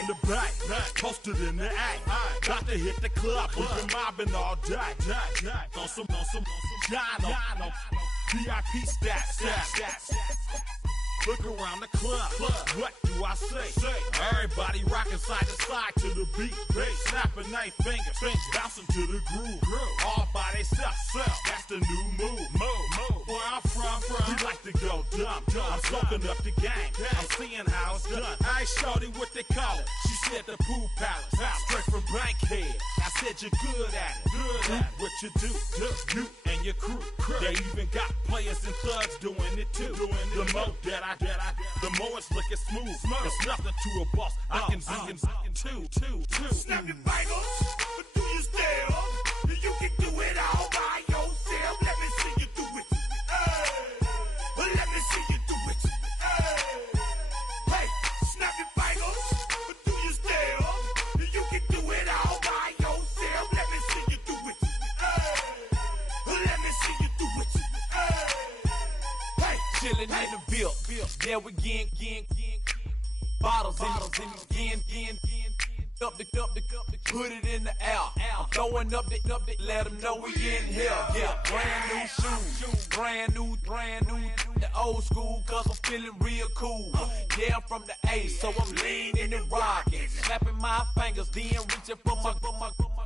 in the back, posted in the act. Got to hit the club, we've been mobbing all day. On some Ncaa26 VIP stats. Look around the club, what do I say? Everybody rocking side to side to the beat. Snapping their fingers, bouncing to the groove. All by themselves, that's the new move. Where I'm from, we like to go dumb. I'm soaking up the game, I'm seeing how it's done. I ain't shorty what they call it. She said the pool palace, straight from Bankhead. I said you're good at it. What you do, you and your crew. They even got players and thugs doing it too. The more that the more it's looking smooth. It's nothing to a boss. I can zoom two. Snap your fingers, but do you still? You can do it all by yourself. Let me see you do it. Let me see you do it. Hey, snap your fingers, but do you still? You can do it all by yourself. Let me see you do it. Let me see you do it. Hey, chillin' in the bill. Yeah, we again. Bottles in again. Up the put it in the air. I'm throwing up the, let them know we in here. Yeah, brand new shoes, brand new. The old school, cause I'm feeling real cool. Yeah, I'm from the A, so I'm leaning and rocking. Snapping my fingers, then reaching for my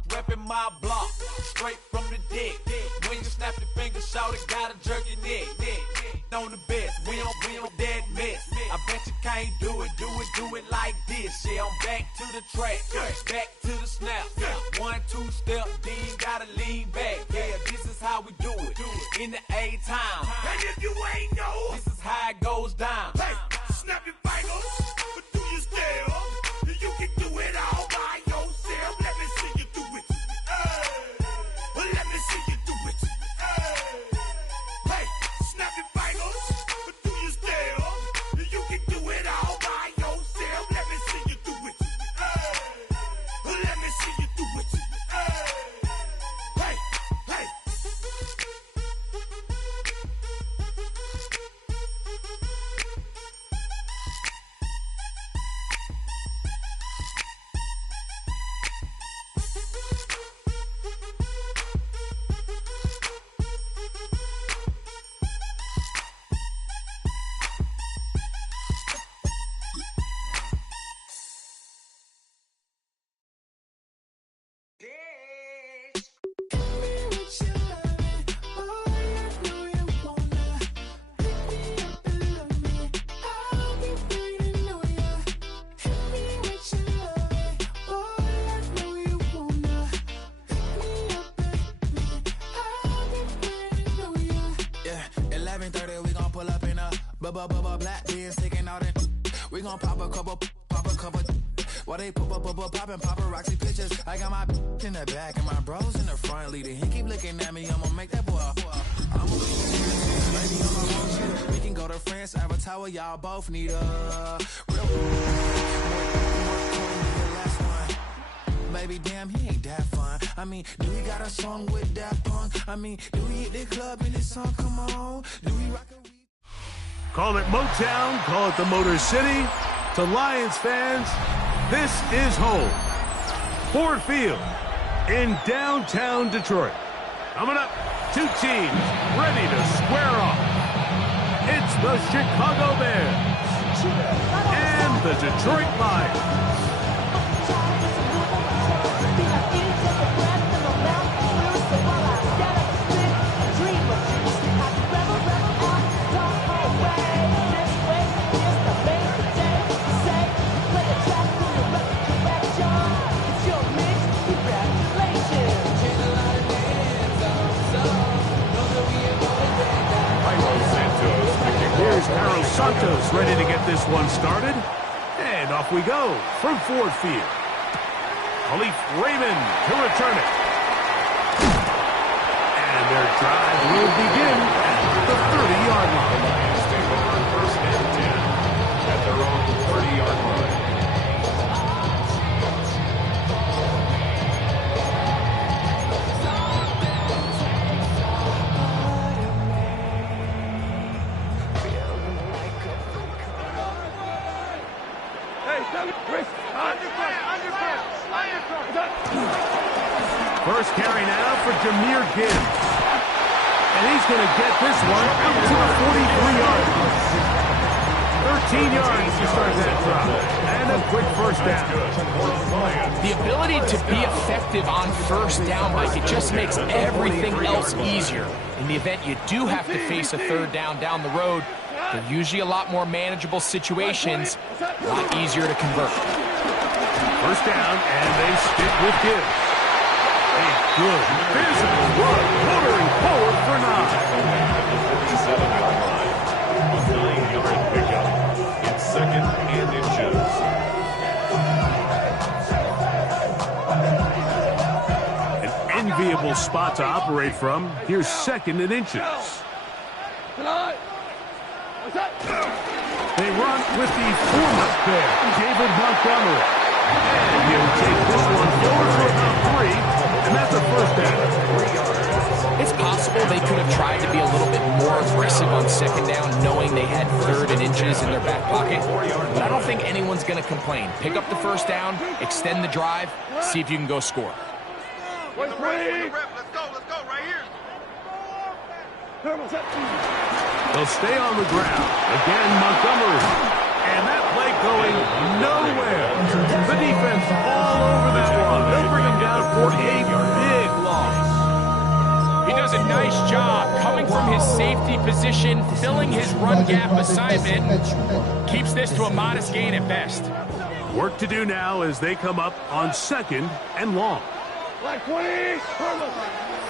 repping my block. Straight from the deck. When you snap your fingers, shout it, gotta jerk your neck. On the best, we don't that mess. I bet you can't do it like this. Yeah, I'm back to the track, back to the snap. 1, 2 step, then gotta lean back. Yeah, this is how we do it. In the A-time. And if you ain't know, this is how it goes down. Hey, snap your fingers, but do you still? You can do it all by yourself. Let me see you do it. Let me see you do it. Hey, snap your fingers, but do you still? You can do it all by yourself. Let me see you do it. Let me see you do it. Hey. Black beans taking out it. We gon' pop a couple. While they poppin' paparazzi pictures. I got my in the back and my bros in the front leading. He keep looking at me, I'ma make that boy. I'ma baby, on my own shit. We can go to France, Avatar, y'all both need a real last one. Baby, damn, he ain't that fun. I mean, do he got a song with that punk? I mean, do he hit the club in this song? Come on, do he rock a Call it Motown, call it the Motor City. To Lions fans, this is home. Ford Field in downtown Detroit. Coming up, two teams ready to square off. It's the Chicago Bears and the Detroit Lions. Here's Santos ready to get this one started. And off we go from Ford Field. Khalif Raymond to return it. And their drive will begin at the 30-yard line. Take over first and 10 at their own 30-yard line. Hey, Chris. First carry now for Jahmyr Gibbs. And he's going to get this one up to the 43-yard line. 13 yards to start that drop. And a quick first down. The ability to be effective on first down, Mike, it just makes everything else easier. In the event you do have to face a third down the road, they're usually a lot more manageable situations, a lot easier to convert. First down, and they stick with Gibbs. A good physical run, motoring forward for 9. At the 47-yard line. A 9-yard pickup. It's second and inches. An enviable spot to operate from. Here's second and inches. They run with the former Bear, David Montgomery. And he'll take this one forward for about 3, and that's a first down. 3 yards. It's possible they could have tried to be a little bit more aggressive on second down, knowing they had third and inches in their back pocket. But I don't think anyone's going to complain. Pick up the first down, extend the drive, see if you can go score. Let's go right here. They'll stay on the ground. Again, Montgomery. And that play going nowhere. The defense all over this one. They'll bring him down for a big loss. He does a nice job coming from his safety position, filling his run gap assignment. Keeps this to a modest gain at best. Work to do now as they come up on second and long.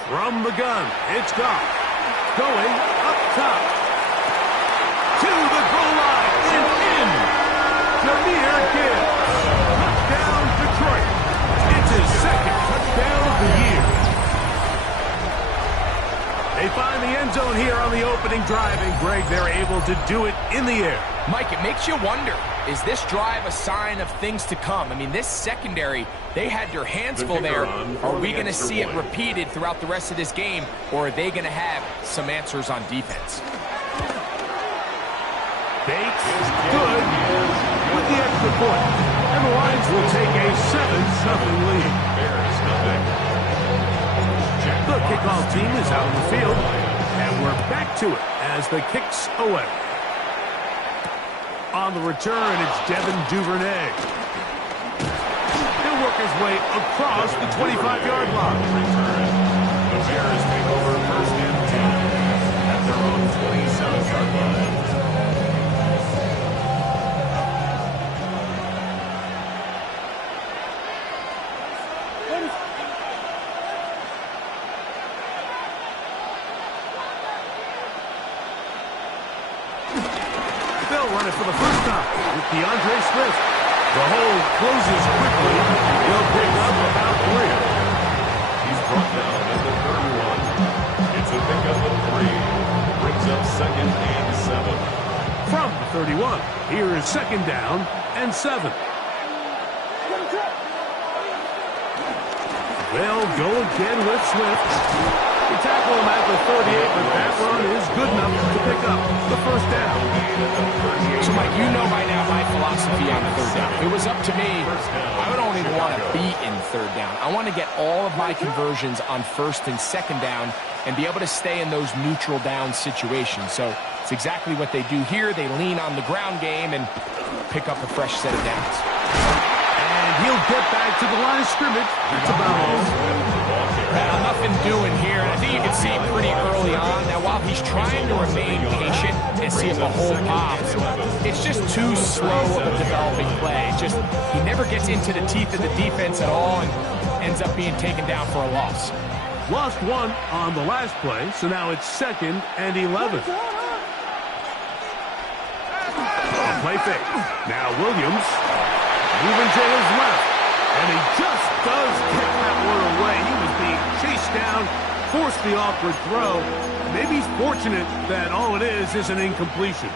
From the gun, it's Goff. Going up top. To the goal line and in. Jahmyr Gibbs. Touchdown, Detroit. It's his second touchdown of the year. They find the end zone here on the opening drive, and Greg, they're able to do it in the air. Mike, it makes you wonder, is this drive a sign of things to come? I mean, this secondary, they had their hands full there. Are we going to see it repeated throughout the rest of this game, or are they going to have some answers on defense? Bates is good with the extra point. And the Lions will take a 7-0 lead. The kickoff team is out on the field, and we're back to it as the kick's away. On the return, it's Devin Duvernay. He'll work his way across the 25-yard line. The Bears take over first and 10 at their own 27-yard line. They'll run it for the first time with Ncaa26. The hole closes quickly. He'll pick up about 3. He's brought down at the 31. It's a pickup of 3. Brings up second and 7. From the 31, here is second down and 7. They'll go again with Swift. They tackle him at the 38, but that run is good enough to pick up the first down. So, Mike, you know by now my philosophy on third down. If it was up to me, I don't even want to be in third down. I want to get all of my conversions on first and second down and be able to stay in those neutral down situations. So it's exactly what they do here. They lean on the ground game and pick up a fresh set of downs. And he'll get back to the line of scrimmage. That's about all. Nothing doing here, and I think you can see pretty early on. Now, while he's trying to remain patient and see if a hole pops, it's just too slow of a developing play. Just he never gets into the teeth of the defense at all and ends up being taken down for a loss. Lost 1 on the last play, so now it's second and 11. Play fake. Now Williams moving to his left. And he just does kick that one away. He was being chased down, forced the awkward throw. Maybe he's fortunate that all it is an incompletion.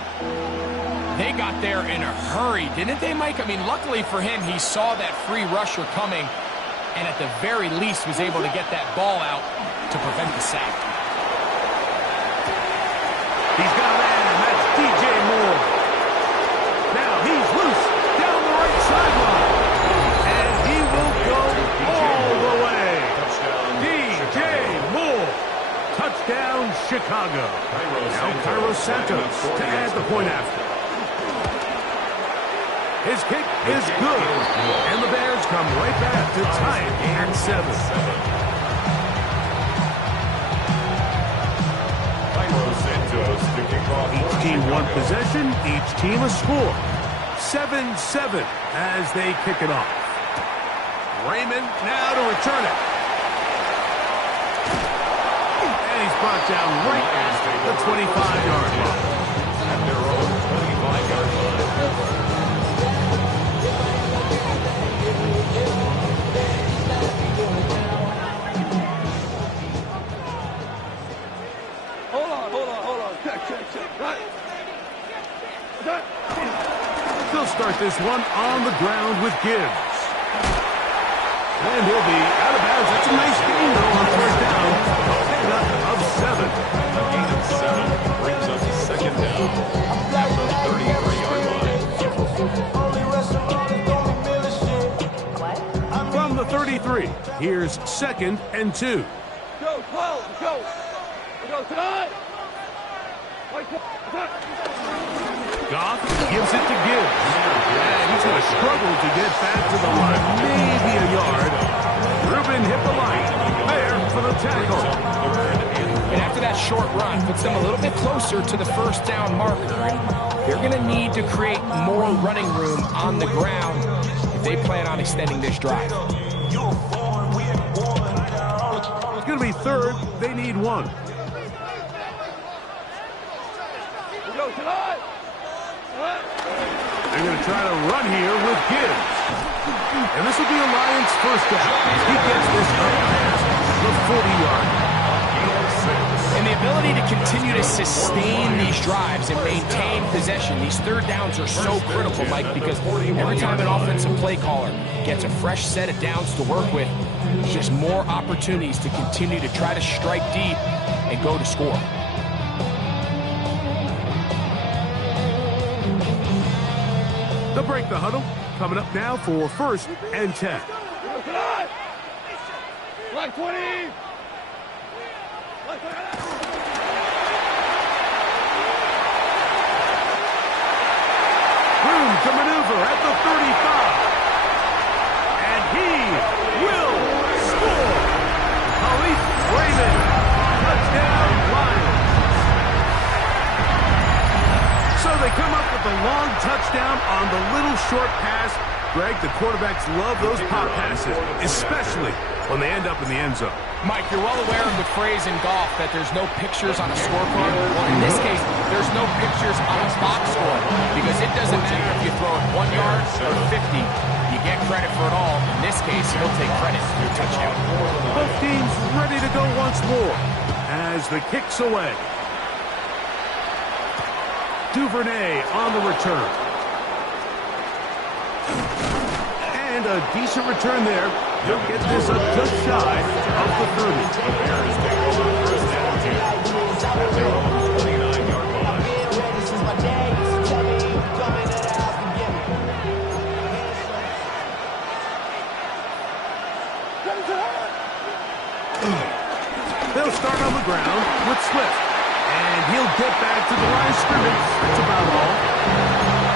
They got there in a hurry, didn't they, Mike? I mean, luckily for him, he saw that free rusher coming and at the very least was able to get that ball out to prevent the sack. He's got a man, and that's DJ Moore. Now he's loose down the right sideline. Santos to add the point after. His kick is good, and the Bears come right back to tie it at 7. Each team one possession, each team a score. 7-7 as they kick it off. Raymond now to return it. And he's brought down right at the 25-yard line. At their own 25-yard line. They'll start this one on the ground with Gibbs. And he'll be out of bounds. That's a nice gain, though, on first down. Pick up of 7. A gain of 7 brings up second down at the 33-yard line. From the 33, here's 2nd and 2. Go, go. Go tonight. Goff gives it to Gibbs. And he's going to struggle to get back to the line. Maybe a yard. Rubin hit the line. There for the tackle. And after that short run, puts them a little bit closer to the first down marker. They're going to need to create more running room on the ground if they plan on extending this drive. It's going to be 3rd. They need 1. They're going to try to run here with Gibbs. And this will be a Lions first down. He gets this up past the 40-yard line. And the ability to continue to sustain these drives and maintain possession, these third downs are so critical, Mike, because every time an offensive play caller gets a fresh set of downs to work with, there's just more opportunities to continue to try to strike deep and go to score. They'll break the huddle. Coming up now for 1st and 10. Like 20. Room to maneuver at the 35. And he will score. Khalif Raymond. Touchdown, Lions. So they come up with a long touchdown on the little short pass. Greg, the quarterbacks love those pop passes, especially when they end up in the end zone. Mike, you're well aware of the phrase in golf that there's no pictures on a scorecard. Well, in this case, there's no pictures on a box score because it doesn't matter if you throw it 1 yard or 50. You get credit for it all. In this case, he'll take credit for your touchdown. Both teams ready to go once more as the kick's away. Duvernay on the return. And a decent return there. He'll get this up just shy of the 30. The Bears take over first down at their own 29-yard line. They'll start on the ground with Swift. And he'll get back to the line of scrimmage. That's about all.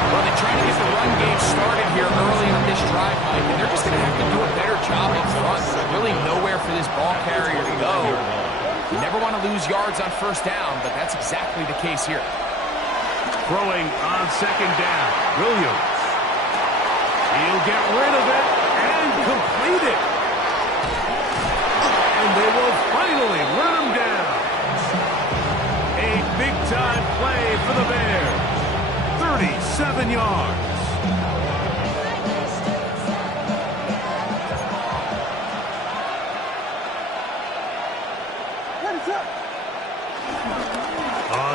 Well, they're trying to get the run game started here early on this drive, Mike, and they're just going to have to do a better job up front. There's really nowhere for this ball carrier to go. You never want to lose yards on first down, but that's exactly the case here. Throwing on 2nd down. Williams. He'll get rid of it and complete it. And they will finally run him down. A big-time play for the Bears. 37 yards.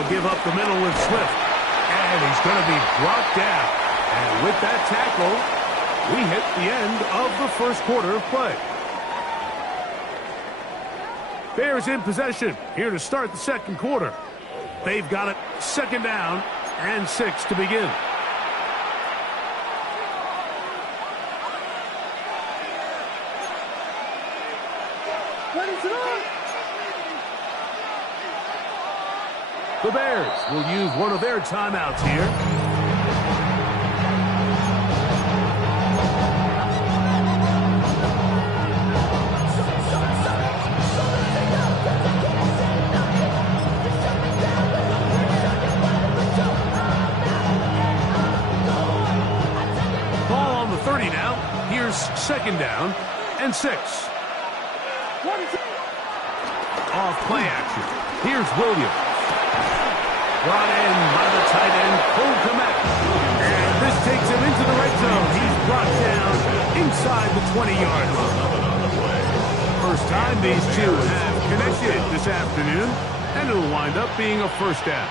Give up the middle with Swift. And he's going to be brought down. And with that tackle, we hit the end of the first quarter of play. Bears in possession here to start the second quarter. They've got it 2nd down and 6 to begin. The Bears will use one of their timeouts here. Ball on the 30 now. Here's second down and 6. Off play action. Here's Williams. Brought in by the tight end, Cole Kmet. And this takes him into the red zone. He's brought down inside the 20-yard line. First time these two have connected this afternoon, and it'll wind up being a first down.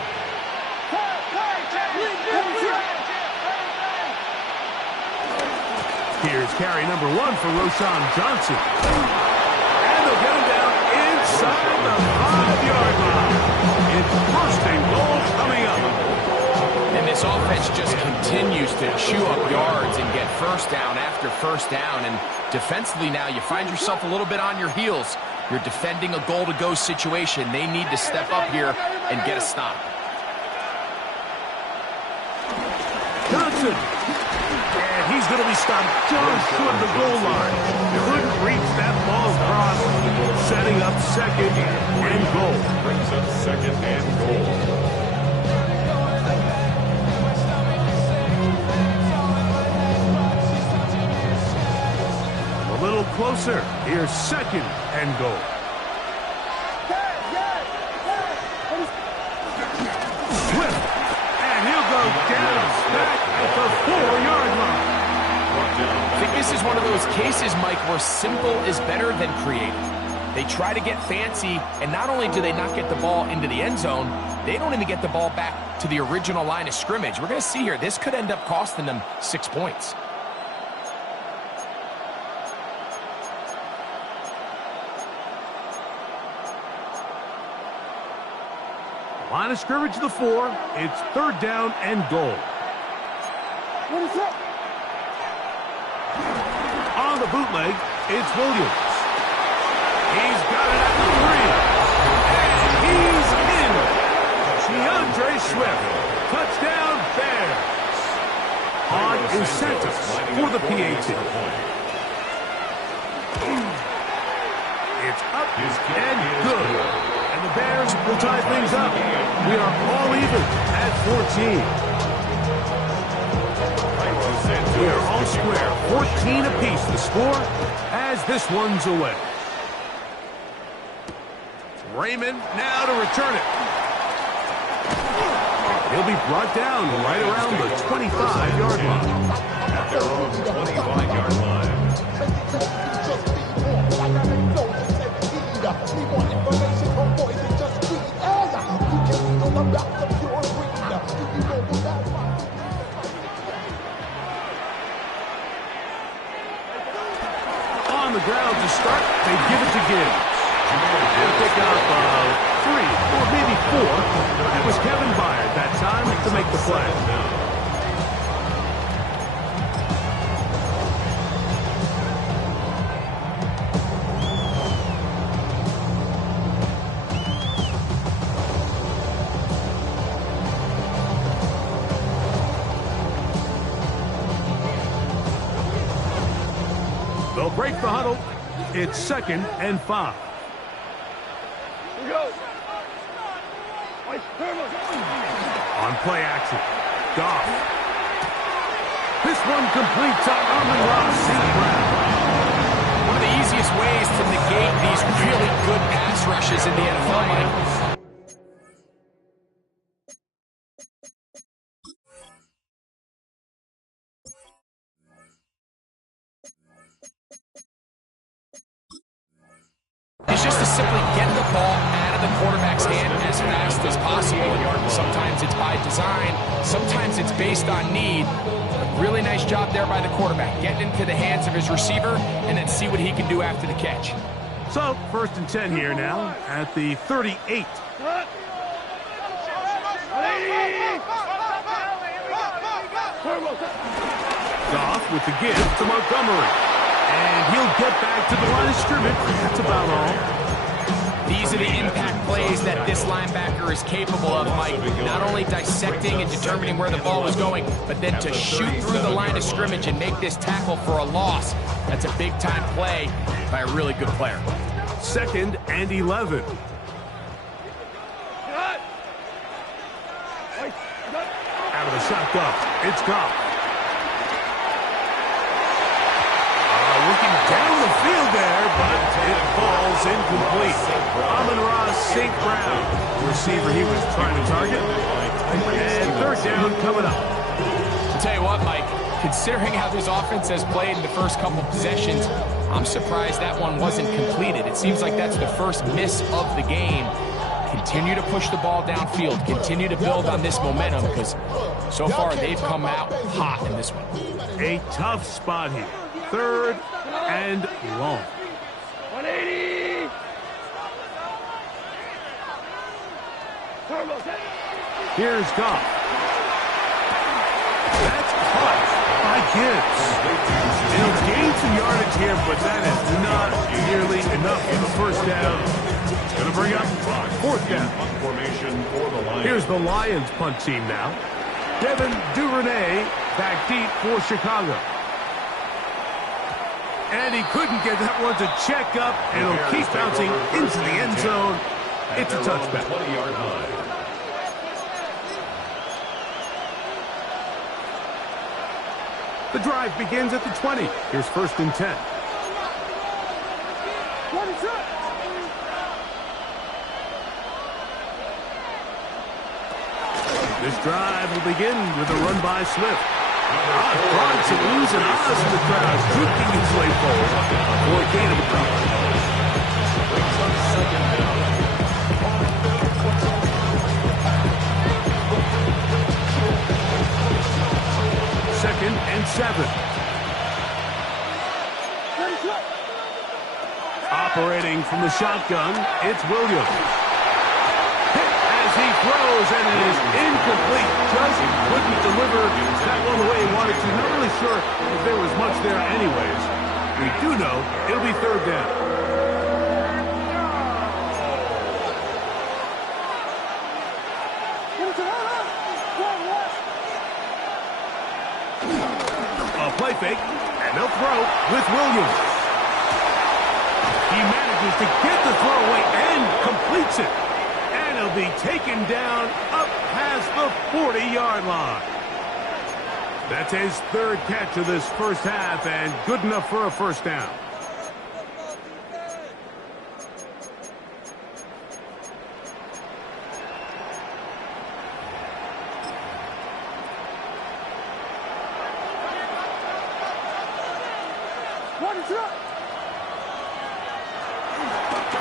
Here's carry number 1 for Roschon Johnson. And they'll get him down inside the 5-yard line. It's first and goal coming up. And this offense just continues to chew up yards and get first down after first down. And defensively now, you find yourself a little bit on your heels. You're defending a goal-to-go situation. They need to step up here and get a stop. Johnson. And he's going to be stopped just short of the goal line. Couldn't reach that ball across. Setting up second and goal. Brings up second and goal. A little closer. Here's second and goal. Swift. And he'll go down back at the 4-yard line. I think this is one of those cases, Mike, where simple is better than creative. They try to get fancy, and not only do they not get the ball into the end zone, they don't even get the ball back to the original line of scrimmage. We're going to see here, this could end up costing them 6 points. Line of scrimmage to the 4. It's third down and goal. What is that? On the bootleg, it's Williams. He's got it at the 3. And he's in. DeAndre Swift. Touchdown Bears. On incentives for the PAT. It's up and good. And the Bears will tie things up. We are all even at 14. We are all square. 14 apiece the score as this one's away. Raymond now to return it. He'll be brought down right around the 25-yard line. At their own 25-yard line. On the ground to start, they give it to Gibbs. He'll pick up 3 or maybe 4. It was Kevin Byard that time to make the play. They'll break the huddle. It's second and 5. On play action, Goff. This one completes on Amon-Ra St. Brown. One of the easiest ways to negate these really good pass rushes in the NFL, Mike. It's just to simply get the ball out of the quarterback's hand as fast as possible. Sometimes it's by design, sometimes it's based on need. A really nice job there by the quarterback, getting into the hands of his receiver and then see what he can do after the catch. So, first and 10 here now at the 38. Goff with the give to Montgomery. And he'll get back to the line of scrimmage. That's about all. These are the impact plays that this linebacker is capable of, Mike. Not only dissecting and determining where the ball was going, but then to shoot through the line of scrimmage and make this tackle for a loss. That's a big-time play by a really good player. 2nd and 11. Out of the shotgun, it's Goff. Looking down the field there, but it falls incomplete. Amon-Ra St. Brown, the receiver he was trying to target. And 3rd down coming up. I'll tell you what, Mike, considering how this offense has played in the first couple possessions, I'm surprised that one wasn't completed. It seems like that's the first miss of the game. Continue to push the ball downfield. Continue to build on this momentum because so far they've come out hot in this one. A tough spot here. 3rd and long. 180. Here's Goff. That's caught by Gibbs. He'll gain some yardage here, but that is not nearly enough for the 1st down. Going to bring up 4th down. Here's the Lions punt team now. Devin Duvernay back deep for Chicago. And he couldn't get that one to check up, and it'll keep bouncing into the end zone. It's a touchback. 20-yard line. The drive begins at the 20. Here's 1st and 10. This drive will begin with a run by Swift. Bronson losing Oz in the crowd, juking his way forward for a gain of a couple. 2nd and 7. Operating from the shotgun, it's Williams. He throws, and it is incomplete. Just couldn't deliver that one the way he wanted to. Not really sure if there was much there anyways. We do know it'll be 3rd down. A play fake, and they'll throw with Williams. He manages to get the throw away and completes it. He'll be taken down up past the 40-yard line. That's his 3rd catch of this 1st half and good enough for a 1st down.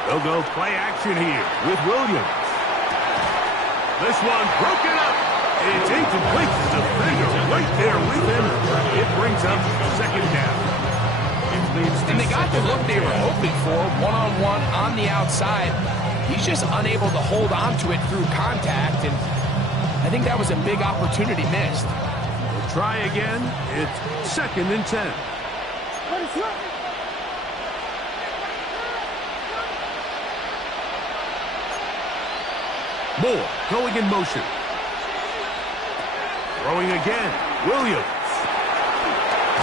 They'll go play action here with Williams. This one broken up. It's incomplete. The defender right there with him. It brings up 2nd down. And they got the look they were hoping for, one-on-one on the outside. He's just unable to hold on to it through contact, and I think that was a big opportunity missed. We'll try again. It's 2nd and 10. Moore going in motion. Throwing again. Williams.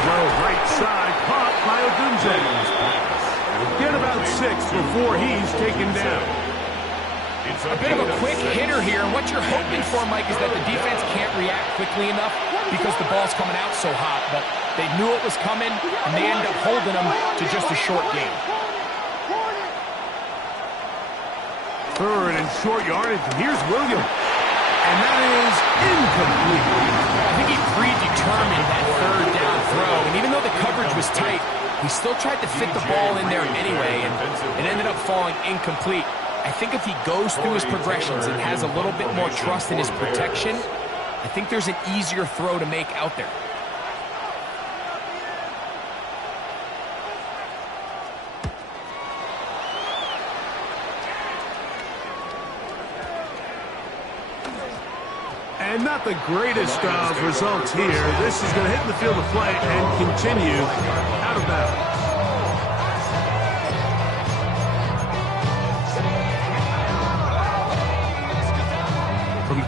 Throw right side. Caught by Odunze. We'll get about 6 before he's taken down. A bit of a quick hitter here. And what you're hoping for, Mike, is that the defense can't react quickly enough because the ball's coming out so hot. But they knew it was coming, and they end up holding them to just a short gain. 3rd and short yardage. Here's Williams. And that is incomplete. I think he predetermined that 3rd down throw. And even though the coverage was tight, he still tried to fit the ball in there anyway. And it ended up falling incomplete. I think if he goes through his progressions and has a little bit more trust in his protection, I think there's an easier throw to make out there. And not the greatest of results here. This is going to hit the field of play and continue out of bounds.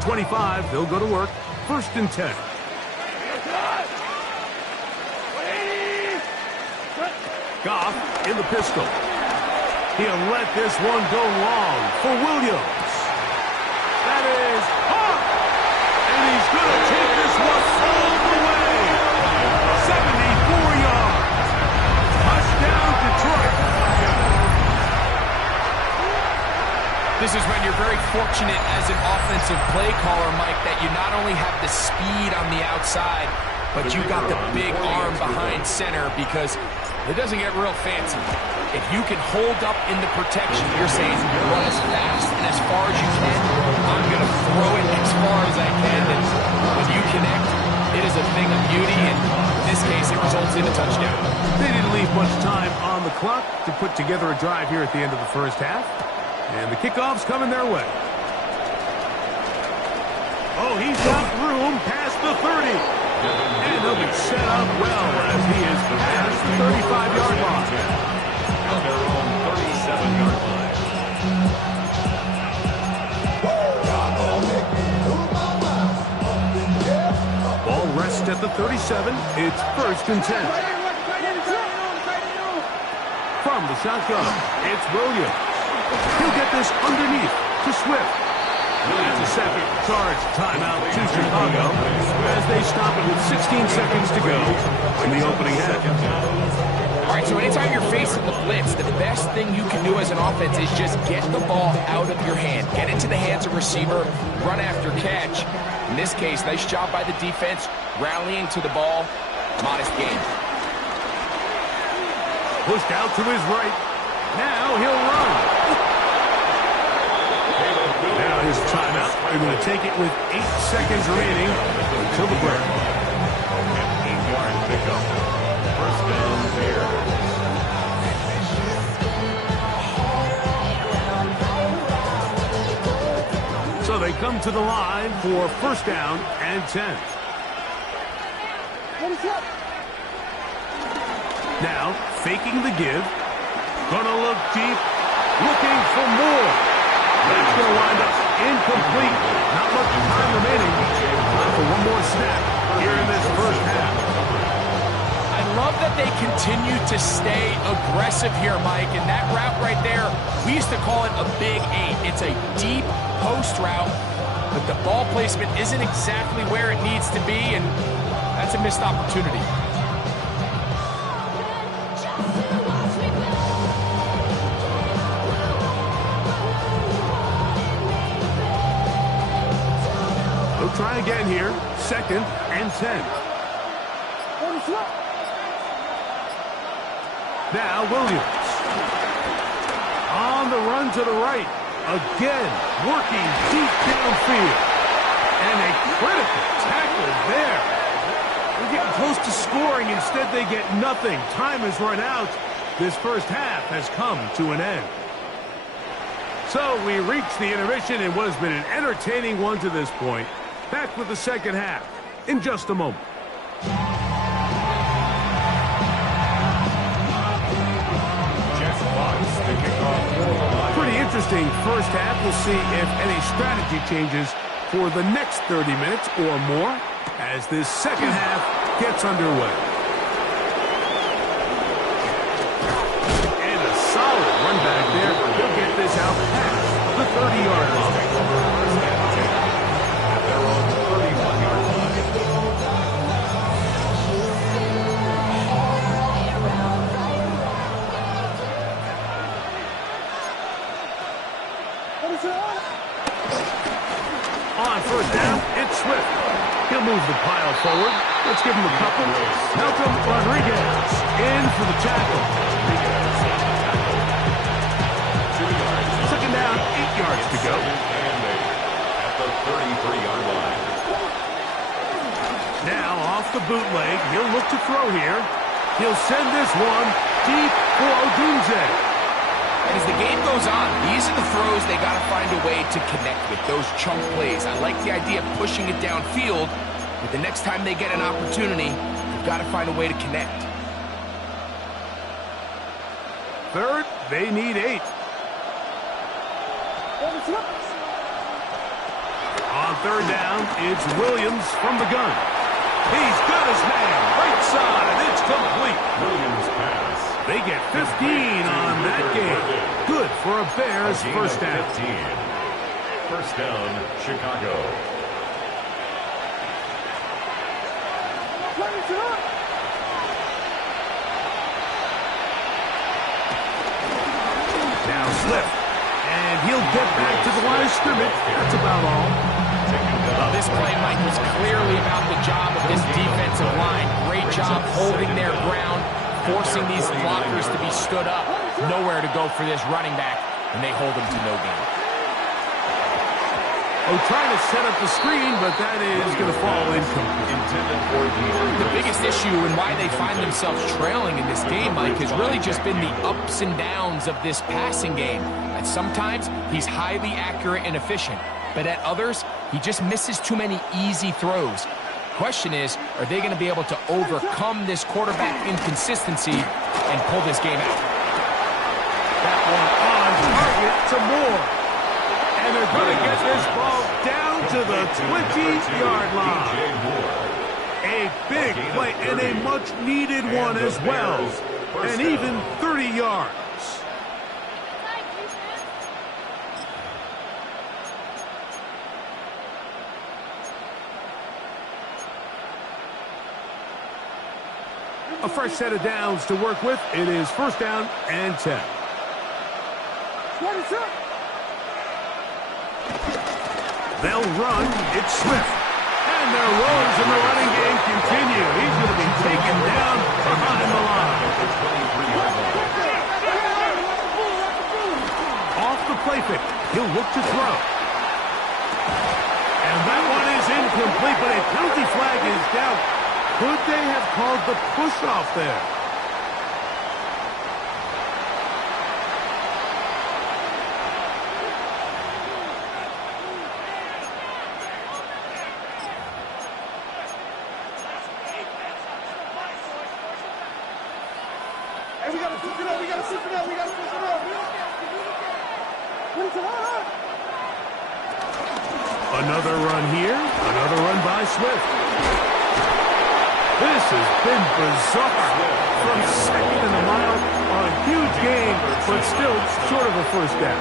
25. They'll go to work. 1st and 10. Goff in the pistol. He'll let this one go long for Williams. That is hot. And he's going to take this one all the way. 74 yards. Touchdown, Detroit. This is when you're very fortunate as an offensive play caller, Mike, that you not only have the speed on the outside, but you got the big arm behind center, because it doesn't get real fancy. If you can hold up in the protection, you're saying run as fast and as far as you can. I'm going to throw it as far as I can. And when you connect, it is a thing of beauty. And in this case, it results in a touchdown. They didn't leave much time on the clock to put together a drive here at the end of the first half. And the kickoff's coming their way. Oh, he's got room past the 30. And he'll be set up well as he is past the 35-yard line. Now they're on 37-yard line. Ball rests at the 37. It's 1st and 10. From the shotgun, it's Williams. He'll get this underneath to Swift. That's a second charge timeout to Chicago as they stop it with 16 seconds to go in the opening half. All right, so anytime you're facing the blitz, the best thing you can do as an offense is just get the ball out of your hand. Get into the hands of receiver, run after catch. In this case, nice job by the defense, rallying to the ball. Modest gain. Pushed out to his right. Now he'll run. Now his timeout. They're going to take it with 8 seconds remaining until the break. 8-yard pickup. 1st down there. So they come to the line for 1st down and 10. Now, faking the give. Gonna look deep. Looking for more. That's going to wind up incomplete. Not much time remaining. Time for one more snap here in this first half. I love that they continue to stay aggressive here, Mike. And that route right there, we used to call it a big 8. It's a deep post route, but the ball placement isn't exactly where it needs to be, and that's a missed opportunity. They'll try again here. 2nd and 10. Now Williams. On the run to the right. Again, working deep downfield. And a critical tackle there. They're getting close to scoring. Instead, they get nothing. Time has run out. This first half has come to an end. So we reach the intermission in what has been an entertaining one to this point. Back with the second half in just a moment. Pretty interesting first half. We'll see if any strategy changes for the next 30 minutes or more as this second half gets underway. And a solid run back there. He'll get this out past the 30-yard line. They're on the 31-yard line. On 1st down, it's Swift. He'll move the pile forward. Let's give him a couple. Malcolm Rodriguez in for the tackle. 2nd down, 8 yards to go. At the 33-yard line. Now off the bootleg, he'll look to throw here. He'll send this one deep for Odunze. As the game goes on, these are the throws they got to find a way to connect with, those chunk plays. I like the idea of pushing it downfield, but the next time they get an opportunity, they've got to find a way to connect. 3rd, they need 8. On third down, it's Williams from the gun. He's got his man. Right side. It's complete. Williams pass. They get 15 on that game. Good for a Bears first down. 15. First down, Chicago. Now Swift. And he'll get back to the line of scrimmage. That's about all. Well, this play, Mike, was clearly about the job of this defensive line. Great job holding their ground, forcing these blockers to be stood up. Nowhere to go for this running back, and they hold him to no gain. Oh, trying to set up the screen, but that is going to fall incomplete. The biggest issue and why they find themselves trailing in this game, Mike, has really just been the ups and downs of this passing game. At sometimes, he's highly accurate and efficient, but at others, he just misses too many easy throws. Question is, are they going to be able to overcome this quarterback inconsistency and pull this game out? That one on target to Moore. And they're going to get this ball down to the 20-yard line. A big play and a much-needed one as well. And even 30 yards. A fresh set of downs to work with. It is first down and 10. They'll run. It's Swift. And their woes in the running game continue. He's going to be taken down behind the line. Off the play fake. He'll look to throw. And that one is incomplete, but a penalty flag is down. Could they have called the push-off there? Hey, we gotta push it up, we gotta push it up, we gotta push it up. Another run here, another run by Swift. This has been bizarre. From second in the mile, a huge game, but still short of a first down.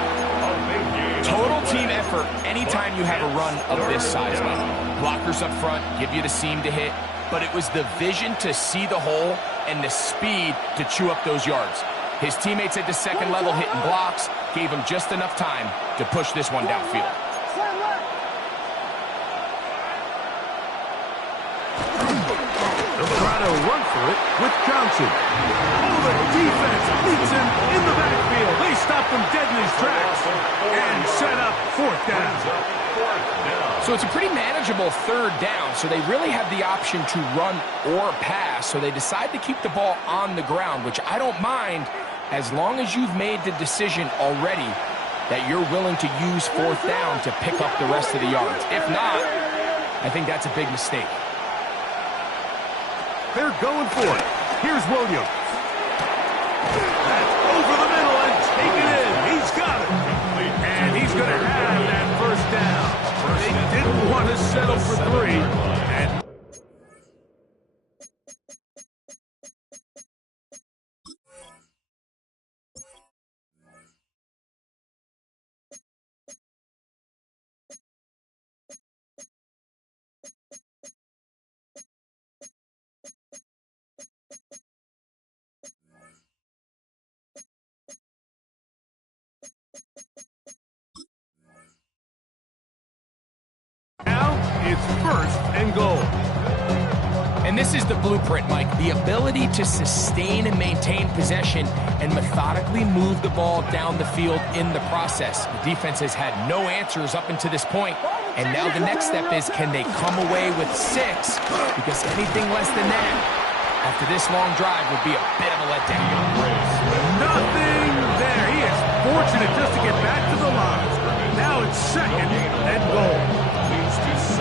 Total team effort anytime you have a run of this size, Mike. Blockers up front give you the seam to hit, but it was the vision to see the hole and the speed to chew up those yards. His teammates at the second level hitting blocks gave him just enough time to push this one downfield. They'll try to run for it with Johnson. Oh, the defense meets him in the backfield. They stop him dead in his tracks and set up fourth down. So it's a pretty manageable third down, so they really have the option to run or pass, so they decide to keep the ball on the ground, which I don't mind as long as you've made the decision already that you're willing to use fourth down to pick up the rest of the yards. If not, I think that's a big mistake. They're going for it. Here's Williams. That's over the middle and taken in. He's got it. And he's going to have that first down. They didn't want to settle for three. And now it's first and goal. And this is the blueprint, Mike. The ability to sustain and maintain possession and methodically move the ball down the field in the process. The defense has had no answers up until this point, and now the next step is, can they come away with 6? Because anything less than that, after this long drive, would be a bit of a letdown. Nothing there. He is fortunate just to get back to the line. Now it's second and goal.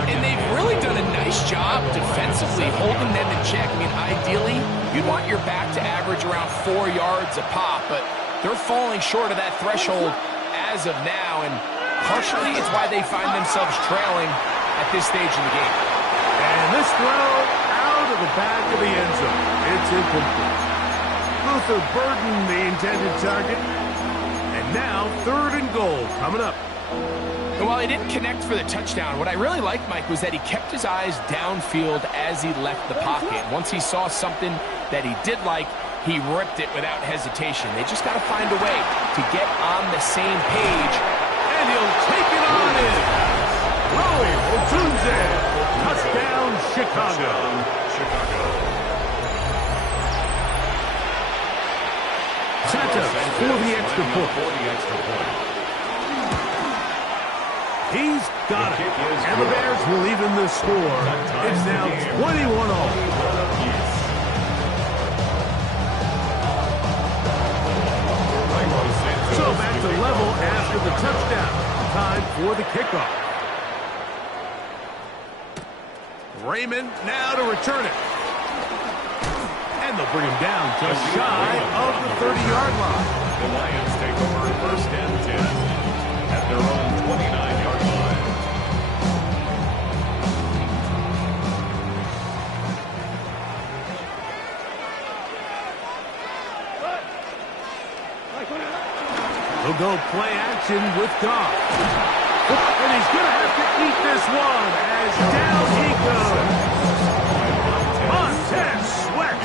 And they've really done a nice job defensively holding them in check. I mean, ideally, you'd want your back to average around 4 yards a pop, but they're falling short of that threshold as of now, and partially it's why they find themselves trailing at this stage in the game. And this throw out of the back of the end zone. It's incomplete. Luther burdened the intended target. And now 3rd and goal coming up. And while he didn't connect for the touchdown, what I really liked, Mike, was that he kept his eyes downfield as he left the pocket. Once he saw something that he did like, he ripped it without hesitation. They just got to find a way to get on the same page. And he'll take it on in. Roy Otunze. Touchdown, Chicago. Santa for the extra point. He's got it. And the Bears will even the score. It's now 21-all. So back to level after the touchdown. Time for the kickoff. Raymond now to return it. And they'll bring him down just shy of the 30-yard line. The Lions take over 1st and 10 at their own 29-yard line. He'll go play action with Goff. And he's going to have to eat this one as down he goes. Montez Sweat.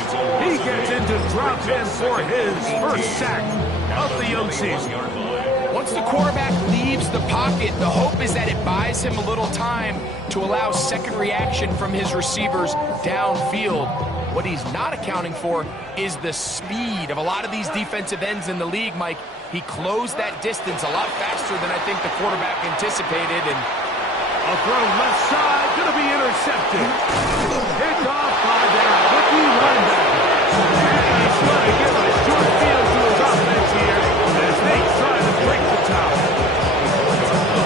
He gets into drop in for his first sack of the young season. Once the quarterback leaves the pocket, the hope is that it buys him a little time to allow second reaction from his receivers downfield. What he's not accounting for is the speed of a lot of these defensive ends in the league, Mike. He closed that distance a lot faster than I think the quarterback anticipated. And a throw left side, going to be intercepted. Picked off by their rookie linebacker. And he's going to give a short field to his offense here as they try to break the top.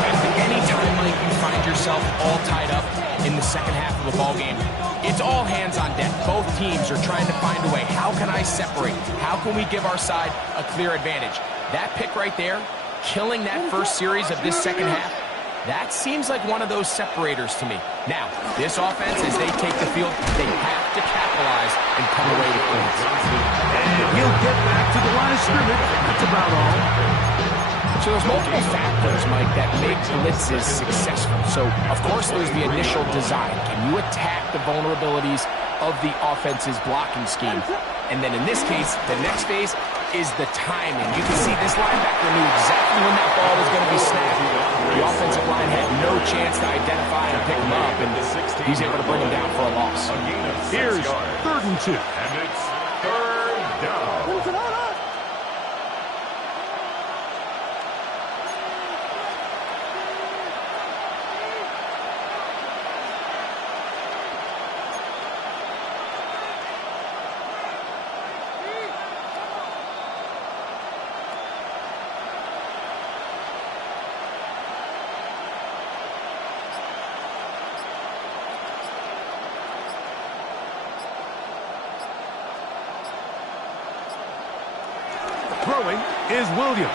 I think anytime, Mike, you find yourself all tied up in the second half of a ball game, it's all hands on deck. Both teams are trying to find a way. How can I separate? How can we give our side a clear advantage? That pick right there, killing that first series of this second half, that seems like one of those separators to me. Now, this offense, as they take the field, they have to capitalize and come away with points. And he'll get back to the line of scrimmage. That's about all. So there's multiple factors, Mike, that make blitzes successful. So, of course, there's the initial design. Can you attack the vulnerabilities of the offense's blocking scheme? And then in this case, the next phase is the timing. You can see this linebacker knew exactly when that ball was going to be snapped. The offensive line had no chance to identify and pick him up, and he's able to bring him down for a loss. Here's 3rd and 2. And it's 3rd down. Throwing is Williams.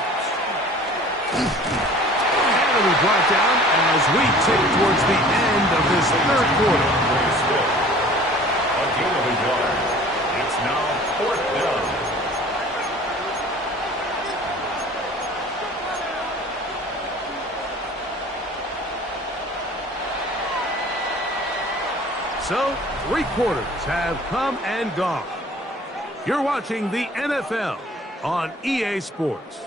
And it'll be brought down as we tick towards the end of this 3rd quarter. A gain of a yard. It's now 4th down. So, 3 quarters have come and gone. You're watching the NFL on EA Sports.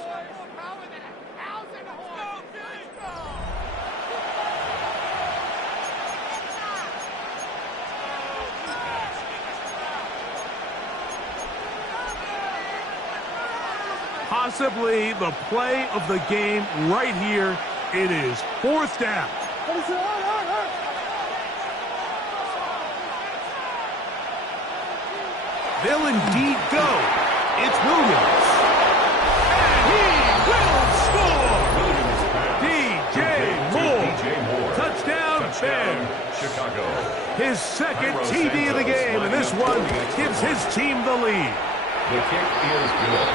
Possibly the play of the game right here. It is 4th down. They'll indeed go. It's Williams. And he will score. DJ Moore. Touchdown, Bears. Chicago. His second TD of the game, and this one gives his team the lead. The kick is good.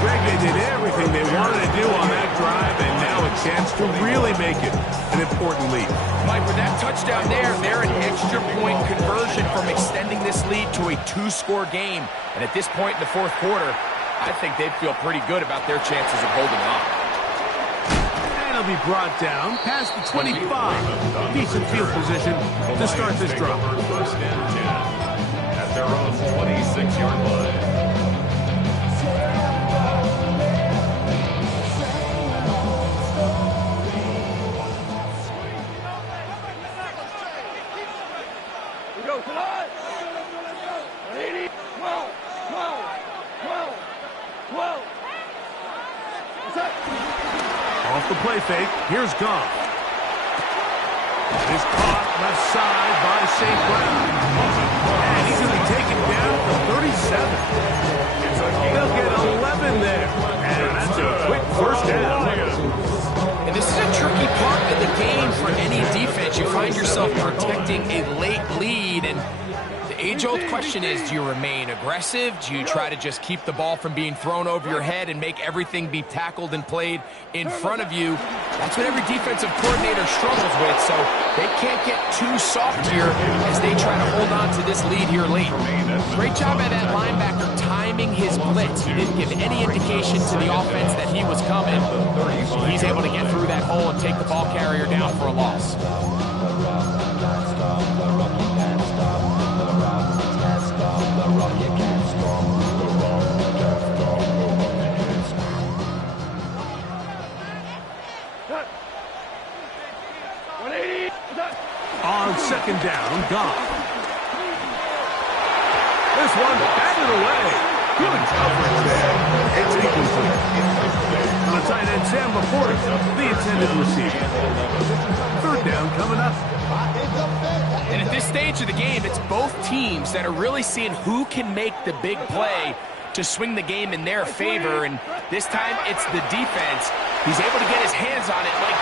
Greg, they did everything they wanted to do on that drive, and now a chance to really make it an important lead. Mike, with that touchdown there, they're an extra point conversion from extending this lead to a 2-score game. And at this point in the fourth quarter, I think they'd feel pretty good about their chances of holding on. And he'll be brought down past the 25. Decent field position to start this drive. First and 10 at their own 26-yard line. Off the play fake, here's Goff. Is caught left side by St. Brown. And he's going to be taken down at the 37. They'll get 11 there. And that's a quick first down. And this is a tricky part of the game for any defense. You find yourself protecting a late lead, and the age-old question is, do you remain aggressive? Do you try to just keep the ball from being thrown over your head and make everything be tackled and played in front of you? That's what every defensive coordinator struggles with, so they can't get too soft here as they try to hold on to this lead here late. Great job by that linebacker timing his blitz. He didn't give any indication to the offense that he was coming. He's able to get through that hole and take the ball carrier down for a loss. On second down, Goff. This one batted away. Good coverage there. It's incomplete. On the tight end, Sam Laporte, the intended receiver. Third down coming up. And at this stage of the game, it's both teams that are really seeing who can make the big play to swing the game in their favor. And this time, it's the defense. He's able to get his hands on it like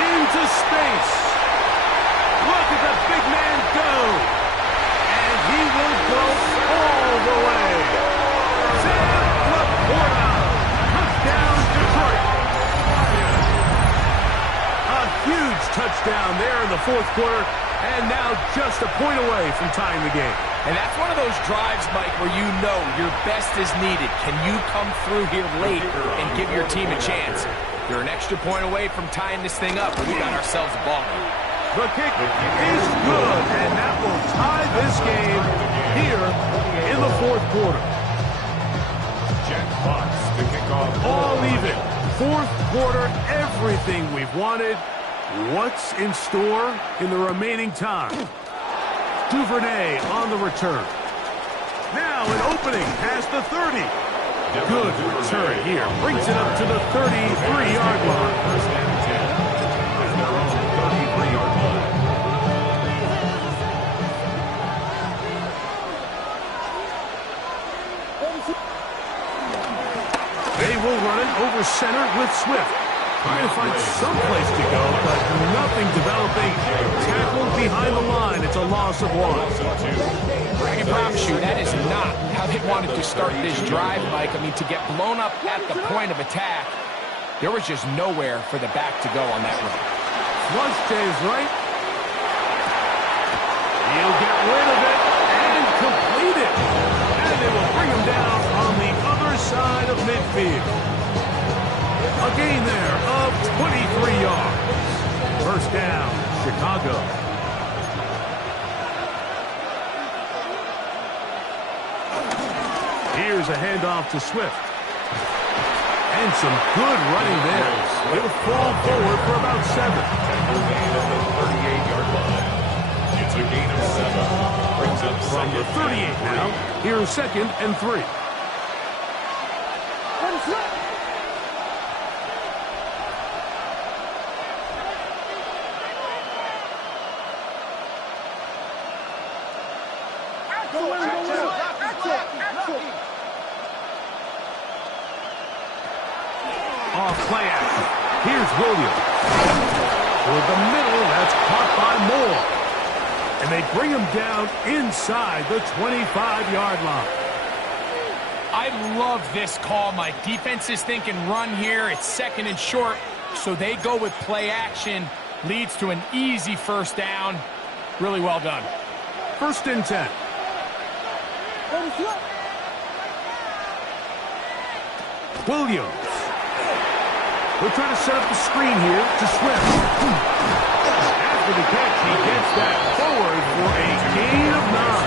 into space. Look at the big man go. And he will go all the way. Sam Laporte. Touchdown, Detroit. A huge touchdown there in the fourth quarter. And now just a point away from tying the game. And that's one of those drives, Mike, where you know your best is needed. Can you come through here late and give your team a chance? You're an extra point away from tying this thing up, but we got ourselves a ball game. The kick is good, and that will tie this game here in the fourth quarter. Jack Fox to kick off. All even. Fourth quarter, everything we've wanted. What's in store in the remaining time? Duvernay on the return. Now an opening past the 30. Good return here. Brings it up to the 33-yard line. First and 10 at their own 33-yard line. They will run it over center with Swift. Trying to find some place to go, but nothing developing. Tackled behind the line. It's a loss of 1. I can promise you that is not how they wanted to start this drive, Mike. I mean, to get blown up at the point of attack, there was just nowhere for the back to go on that run. Flush stays right. He'll get rid of it and complete it. And they will bring him down on the other side of midfield. A gain there of 23 yards. First down, Chicago. Here's a handoff to Swift. And some good running there. He'll fall forward for about 7. Tackle made at the 38-yard line. It's a gain of 7. Brings up From the 38 now, here's second and 3. Off play action. Here's Williams. Toward the middle, that's caught by Moore. And they bring him down inside the 25-yard line. I I love this call, Mike. Defense is thinking run here. It's 2nd and short, so they go with play action. Leads to an easy first down. Really well done. 1st and 10. Williams. They're trying to set up the screen here to Swift. After the catch, he gets that forward for a gain of 9.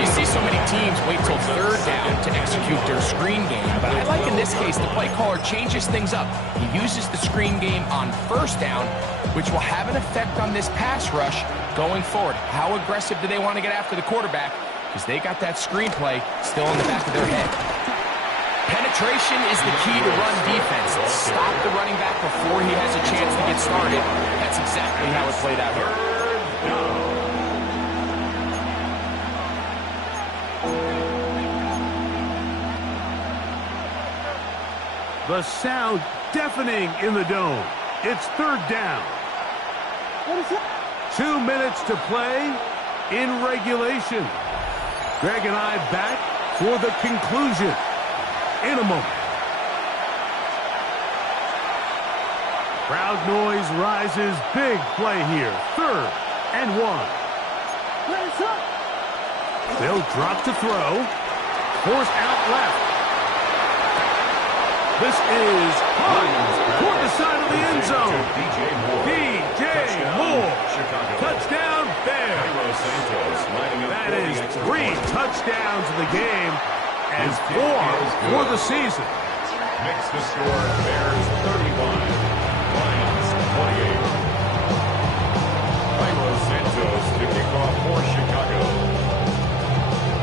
You see so many teams wait till 3rd down to execute their screen game, but I like in this case the play caller changes things up. He uses the screen game on 1st down, which will have an effect on this pass rush going forward. How aggressive do they want to get after the quarterback? Because they got that screenplay still in the back of their head. Penetration is the key to run defense. Stop the running back before he has a chance to get started. That's exactly how it played out here. The sound deafening in the dome. It's 3rd down. 2 minutes to play in regulation. Greg and I back for the conclusion in a moment. Crowd noise rises. Big play here. 3rd and 1. They'll drop to throw. Force out left. This is toward the side of the end zone. DJ Moore. Touchdown Bears. That is 3 touchdowns in the game and 4 for the season. Makes the score Bears 31, Lions 28. Cairo Santos to kick off for Chicago.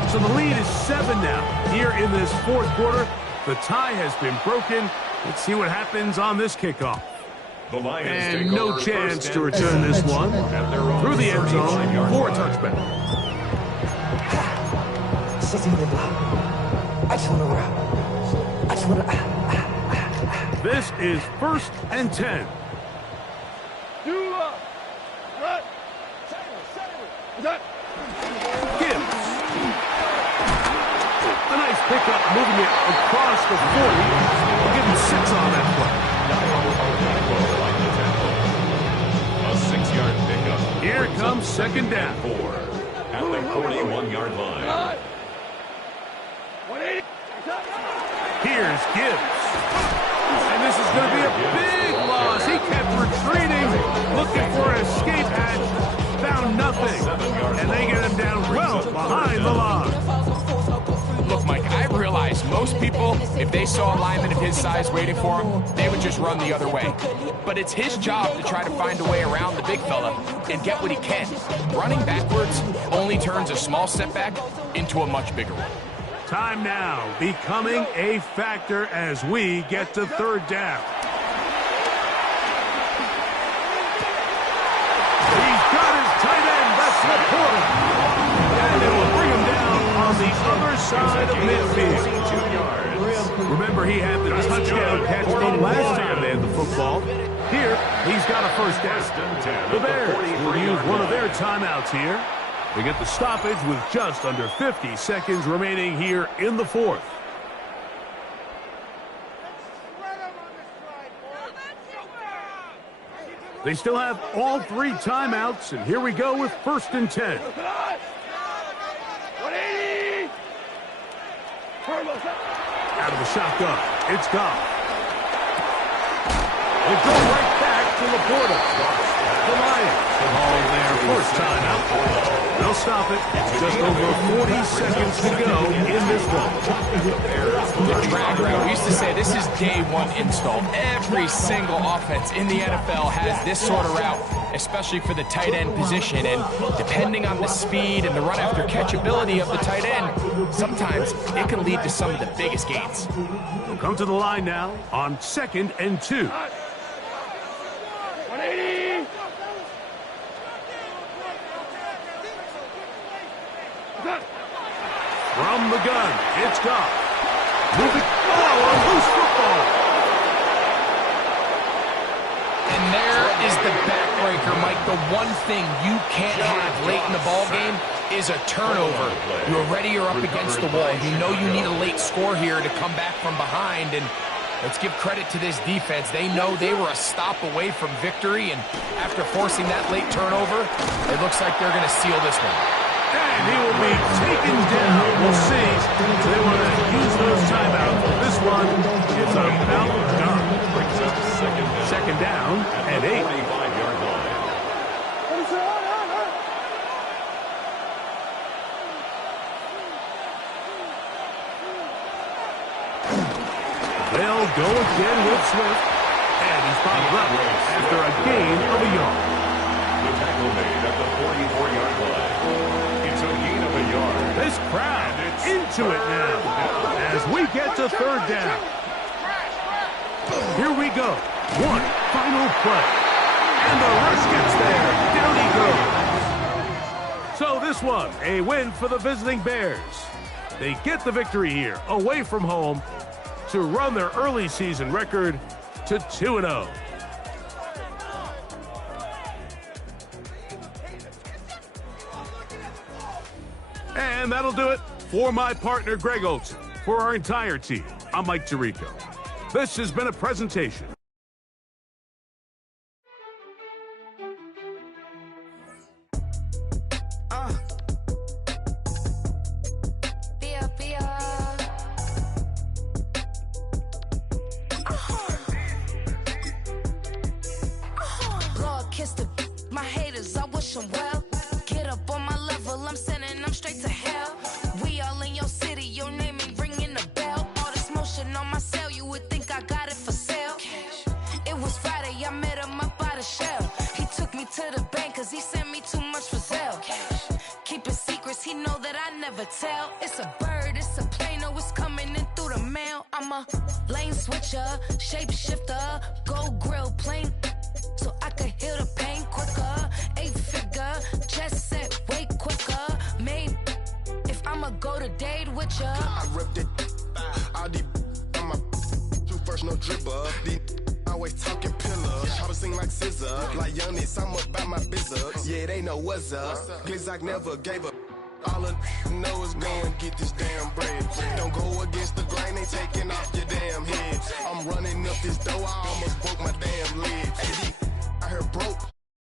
So the lead is 7 now here in this 4th quarter. The tie has been broken. Let's see what happens on this kickoff. The Lions and no chance to return this one through the end zone for a touchback. This is 1st and 10. Gibbs. A nice pickup, moving it across the 40. We'll give him 6 on that play. A 6-yard pickup. Here comes 2nd down. 4 at the 41-yard line. Here's Gibbs. And this is going to be a big loss. He kept retreating, looking for an escape hatch, found nothing. And they get him down well behind the line. Look, Mike, I realize most people, if they saw a lineman of his size waiting for him, they would just run the other way. But it's his job to try to find a way around the big fella and get what he can. Running backwards only turns a small setback into a much bigger one. Time now becoming a factor as we get to 3rd down. He's got his tight end. That's Laporta. And it will bring him down on the other side of midfield. Remember, he had the touchdown catch last time they had the football. Here, he's got a 1st down. The Bears will use one of their timeouts here. They get the stoppage with just under 50 seconds remaining here in the 4th. They still have all 3 timeouts, and here we go with 1st and 10. Out of the shotgun, it's gone. We'll go right back to Laporta. The Lions call their 1st timeout. They'll stop it. Just over 40 seconds to go in this one. The drag route. We used to say this is day 1 install. Every single offense in the NFL has this sort of route, especially for the tight end position. And depending on the speed and the run after catch ability of the tight end, sometimes it can lead to some of the biggest gains. We'll come to the line now on 2nd and 2. 180. From the gun, it's gone. Moving, a loose football. And there is the back heartbreaker, Mike. The one thing you can't have late in the ball game is a turnover. You're already up against the wall. You know you need a late score here to come back from behind, and let's give credit to this defense. They know they were a stop away from victory, and after forcing that late turnover, it looks like they're going to seal this one. And he will be taken down. We'll see. They want to use those timeouts. This one is about done. Brings up second down and 8. 45-yard line. They'll go again with Swift. And he's bottled up after a gain of a yard. The tackle made at the 44-yard line. It's a gain of a yard. This crowd into it now as we get to third down. Here we go. One final play. And the rush gets there. Down he goes. So this one, a win for the visiting Bears. They get the victory here, away from home, to run their early season record to 2-0. And that'll do it for my partner, Greg Olson. For our entire team, I'm Mike Tirico. This has been a presentation. Lord, kiss my haters, I wish them well. Get up on my level, I'm sending them straight to hell. We all in your city, your name ain't ringing the bell. All this motion on my cell, you would think I got it for sale. It was Friday, I met him up by the shell. He took me to the bank cause he sent me too much for Zelle. Keeping secrets, he know that I never tell. It's a bird, it's a plane, oh it's coming in through the mail. I'm a lane switcher, shapeshifter, go grill plane, so I could heal the pain quicker. 8-figure, just set way quicker. Made if I'ma go to date with ya. I ripped it. All these on my two first no dribble. These always talking pillars. Chopper sing like scissor. Like youngest, I'm about my business. Yeah, they know what's up. Glizzock never gave up. All I know is go and get this damn bread. Don't go against the grain, they taking off.